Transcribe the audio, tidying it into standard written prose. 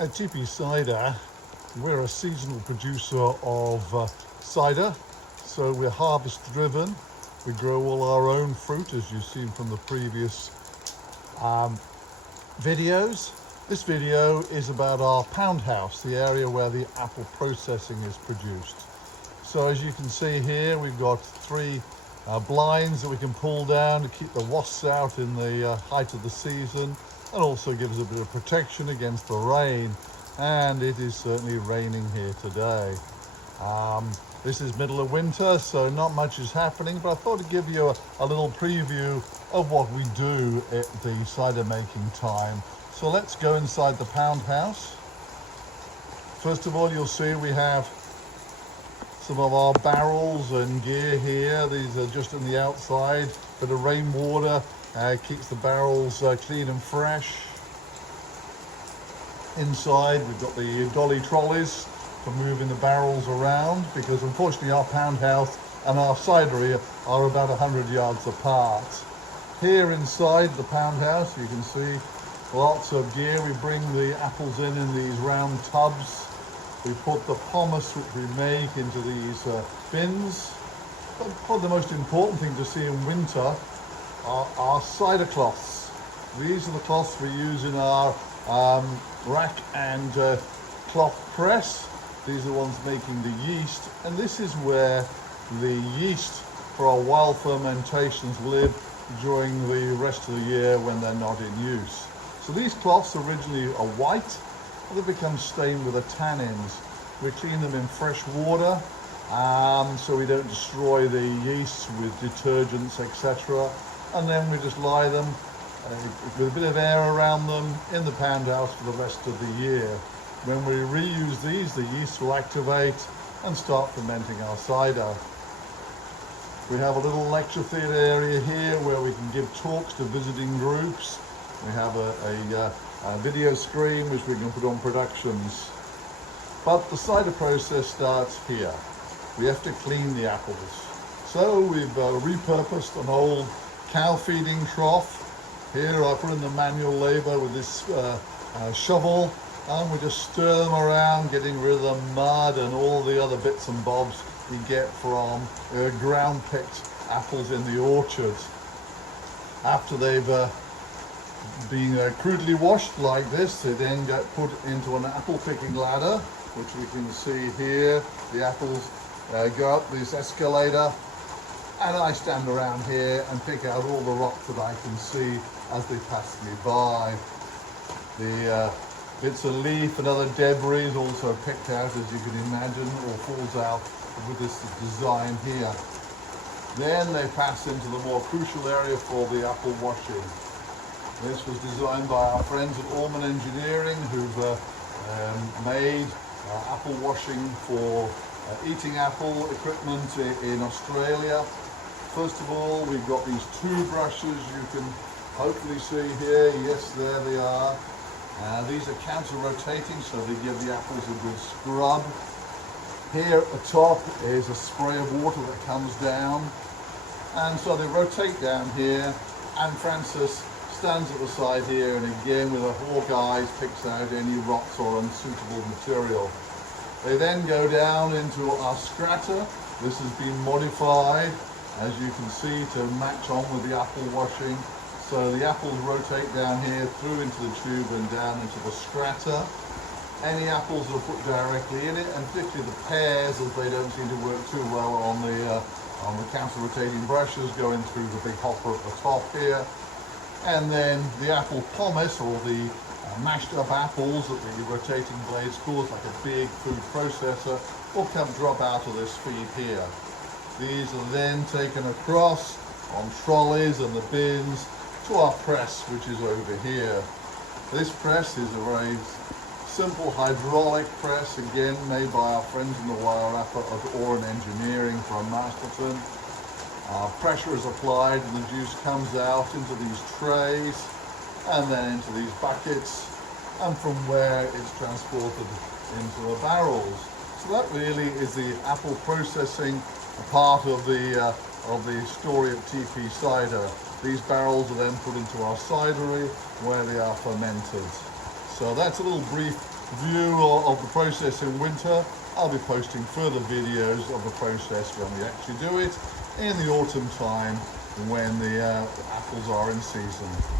At TeePee Cider, we're a seasonal producer of cider, so we're harvest driven. We grow all our own fruit, as you've seen from the previous videos. This video is about our poundhouse, the area where the apple processing is produced. So as you can see here, we've got three blinds that we can pull down to keep the wasps out in the height of the season, and also gives a bit of protection against the rain. And it is certainly raining here today. This is middle of winter, so not much is happening, but I thought I'd give you a little preview of what we do at the cider making time. So let's go inside the pound house. First of all, you'll see we have some of our barrels and gear here. These are just on the outside, bit of rainwater keeps the barrels clean and fresh. Inside we've got the dolly trolleys for moving the barrels around, because unfortunately our pound house and our cidery are about 100 yards apart. Here inside the pound house you can see lots of gear. We bring the apples in these round tubs. We put the pomace which we make into these bins. But probably the most important thing to see in winter are our cider cloths. These are the cloths we use in our rack and cloth press. These are the ones making the yeast, and this is where the yeast for our wild fermentations live during the rest of the year when they're not in use. So these cloths originally are white, and they become stained with the tannins. We clean them in fresh water so we don't destroy the yeast with detergents, etc. And then we just lie them with a bit of air around them in the pound house for the rest of the year. When we reuse these, the yeast will activate and start fermenting our cider. We have a little lecture theatre area here where we can give talks to visiting groups. We have a video screen which we can put on productions. But the cider process starts here. We have to clean the apples. So we've repurposed an old cow feeding trough. Here I put in the manual labour with this shovel, and we just stir them around, getting rid of the mud and all the other bits and bobs we get from ground picked apples in the orchard. After they've been crudely washed like this, they then get put into an apple picking ladder, which we can see here. The apples go up this escalator, and I stand around here and pick out all the rocks that I can see as they pass me by. The bits of leaf and other debris also picked out, as you can imagine, or falls out with this design here. Then they pass into the more crucial area for the apple washing. This was designed by our friends at Orman Engineering, who've made apple washing for eating apple equipment in Australia. First of all, we've got these two brushes you can hopefully see here. Yes, there they are. These are counter-rotating, so they give the apples a good scrub. Here at the top is a spray of water that comes down, and so they rotate down here, and Francis stands at the side here and again with a hawk eyes picks out any rocks or unsuitable material. They then go down into our strata. This has been modified, as you can see, to match on with the apple washing. So the apples rotate down here through into the tube and down into the strata. Any apples are put directly in it, and particularly the pears, as they don't seem to work too well on the counter-rotating brushes, going through the big hopper at the top here. And then the apple pomace, or the mashed up apples that the rotating blades cause, like a big food processor, will drop out of this feed here. These are then taken across on trolleys and the bins to our press, which is over here. This press is a very simple hydraulic press, again made by our friends in the Wairarapa of Orman Engineering from Masterton. Pressure is applied and the juice comes out into these trays and then into these buckets, and from where it's transported into the barrels. So that really is the apple processing part of the story of TeePee Cider. These barrels are then put into our cidery where they are fermented. So that's a little brief view of the process in winter. I'll be posting further videos of the process when we actually do it in the autumn time when the apples are in season.